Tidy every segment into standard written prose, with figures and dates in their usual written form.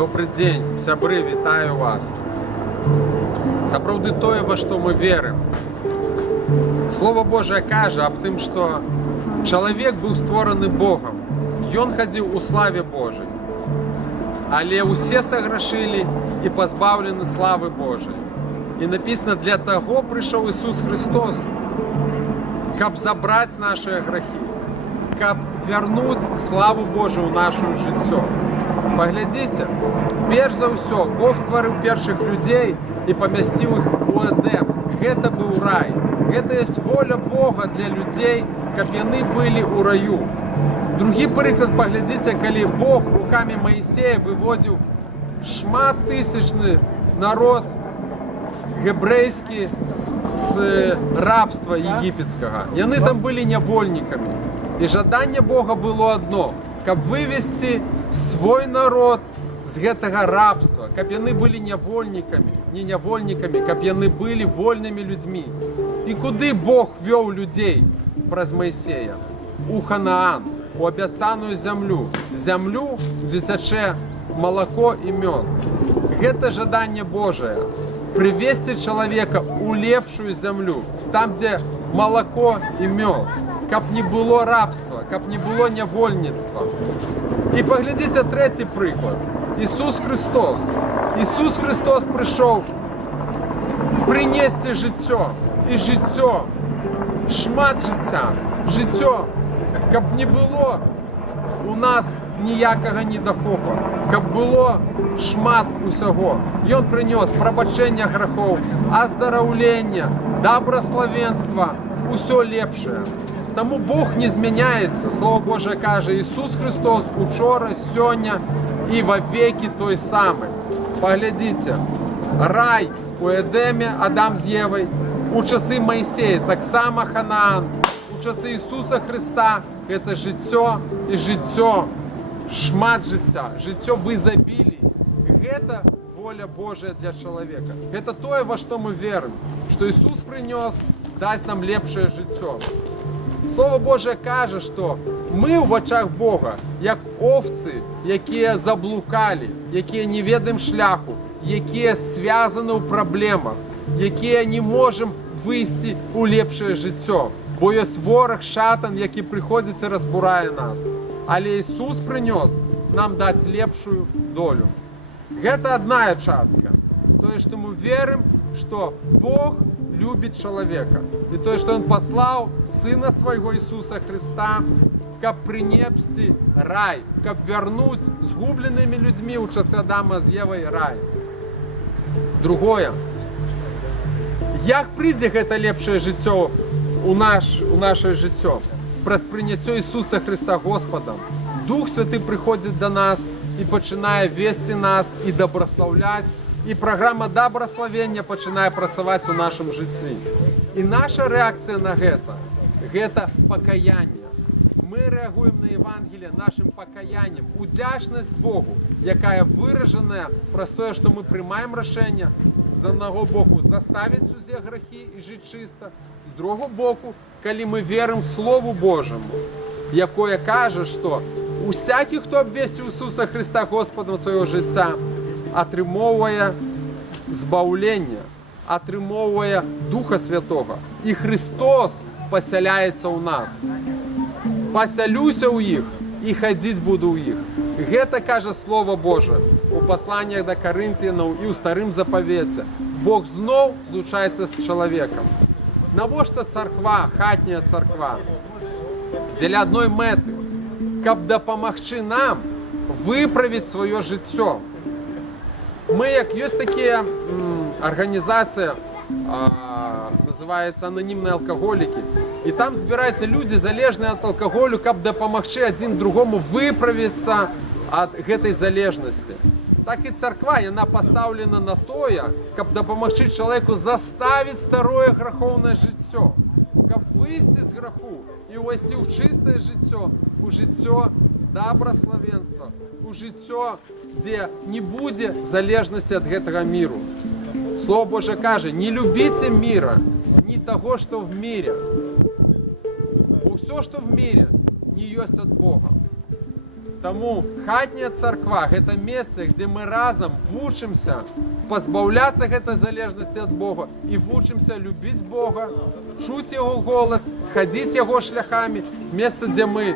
Добрый день, сябры, вітаю вас. Сапраўды тое, во што мы верым. Слово Божие кажа аб тым, што чалавек быў створаны Богам. Ён хадзіў у славе Божай. Але ўсе саграшылі і пазбаўлены славы Божай. І напісана, для таго прыйшоў Ісус Христос, каб забраць нашыя грахі, каб вярнуць славу Божую ў нашае жыццё. Паглядзіце, перш за ўсё, Бог стварыў першых людзей і памясціў іх у Эдем. Гэта быў рай. Гэта ёсць воля Бога для людзей, каб яны былі ў раю. Другі прыклад, паглядзіце, калі Бог рукамі Маісея выводзіў шматтысячны народ гебрэйскі з рабства егіпецкага. Яны там былі нявольнікамі. І жаданне Бога было адно, каб вывесці свой народ з гэтага рабства, каб яны былі нявольнікамі, не нявольнікамі, каб яны былі вольнымі людзьмі. І куды Бог вёў людзей праз Маісея? У Ханаан, у абяцаную зямлю. Зямлю, дзе цячэ малако і мёд. Гэта жаданне Божае. Прывесці чалавека ў лепшую зямлю, там, дзе малако і мёд. Каб не было рабства, каб не было нявольніцтва. І паглядзіце трэці прыклад. Ісус Христос. Ісус Христос прыйшоў прынесці жыццё. І жыццё, шмат жыцця. Жыццё, каб не было у нас ніякага недахопа. Каб было шмат усяго. Ён прынёс прабачэнне грахоў, аздараўленне, дабраславенства, усё лепшае. Таму Бог не змяняецца. Слово Божие кажа, Ісус Христос учора, сёння і вавекі той самы. Паглядзіце, рай у Эдеме, Адам з Евай, у часы Маісея таксама Ханаан, у часы Ісуса Христа гэта жыццё і жыццё, шмат жыцця, жыццё в изобилии. Гэта воля Божия для чалавека. Гэта тое, во што мы верым, што Ісус прынёс даць нам лепшае жыццё. Слово Божие кажа, што мы ў вачах Бога, як овцы, якія заблукалі, якія не ведаем шляху, якія связаны ў праблемах, якія не можам выйсці ў лепшае жыццё. Бо ёсць вораг, шатан, які прыходзіць і разбурае нас. Але Ісус прынёс нам даць лепшую долю. Гэта адная частка. Тое, што мы верым, што Бог любіць чалавека. І тое, што Ён паслаў Сына Свайго Ісуса Христа, каб прынесці рай, каб вярнуць згубленымі людзьмі ў часы Адама з Евай рай. Другое. Як прыйдзе гэта лепшае жыццё у нашае жыццё? Праз прыняццё Ісуса Христа Господам. Дух Святы прыходзіць да нас і пачынае весці нас і дабраслаўляць. І праграма дабраславення пачынае працаваць у нашым жыцці. І наша рэакцыя на гэта пакаянне. Мы рэагуем на Евангелие нашим пакаяннем, удзячнасць Богу, якая выражаная праз тое, што мы прымаем рашэнне з аднаго боку заставіць усе грахі і жыць чыста, з другого боку, калі мы верым Слову Божаму, якое кажа, што усякі, хто абвесціў Ісуса Христа Господам свайго жыцця, атрымоўвае збаўленне, атрымоўвае Духа Святога. І Христос пасяляецца ў нас. Пасялюся ў іх і хадзіць буду ў іх. Гэта кажа Слово Божие у пасланнях да Карынтыянаў і ў Старым Запавеце. Бог зноў злучаецца з чалавекам. Навошта царква, хатняя царква? Дзеля адной мэты, каб дапамагчы нам выправіць сваё жыццё. Мы, як ёсць такія арганізацыя, называецца ананімныя алкаголікі, і там збіраюцца людзі, залежныя ад алкаголю, каб дапамагчы адзін другому выправіцца ад гэтай залежнасці. Так і царква, яна пастаўлена на тое, каб дапамагчы чалавеку заставіць старое грахоўнае жыццё, каб выйсці з граху і ўвайсці ў чыстае жыццё, у жыццё дабраславенства, у жыццё, дзе не будзе залежнасці ад гэтага міру. Слово Божие кажа, не любіце міра, ні таго, што в мире. Усё, што в мире, не ёсць ад Бога. Таму хатняя царква – гэта месца, дзе мы разам вучымся пазбаўляцца гэтай залежнасці ад Бога і вучымся любіць Бога, чуць Яго голас, хадзіць Яго шляхамі, месца, дзе мы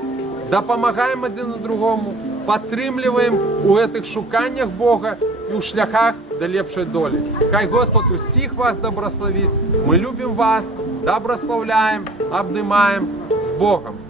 дапамагаем адзін другому, падтрымліваем у гэтых шуканнях Бога і ў шляхах да лепшай долі. Хай Господ усіх вас добраславіць. Мы любім вас, добраславляем, абдымаем з Богом.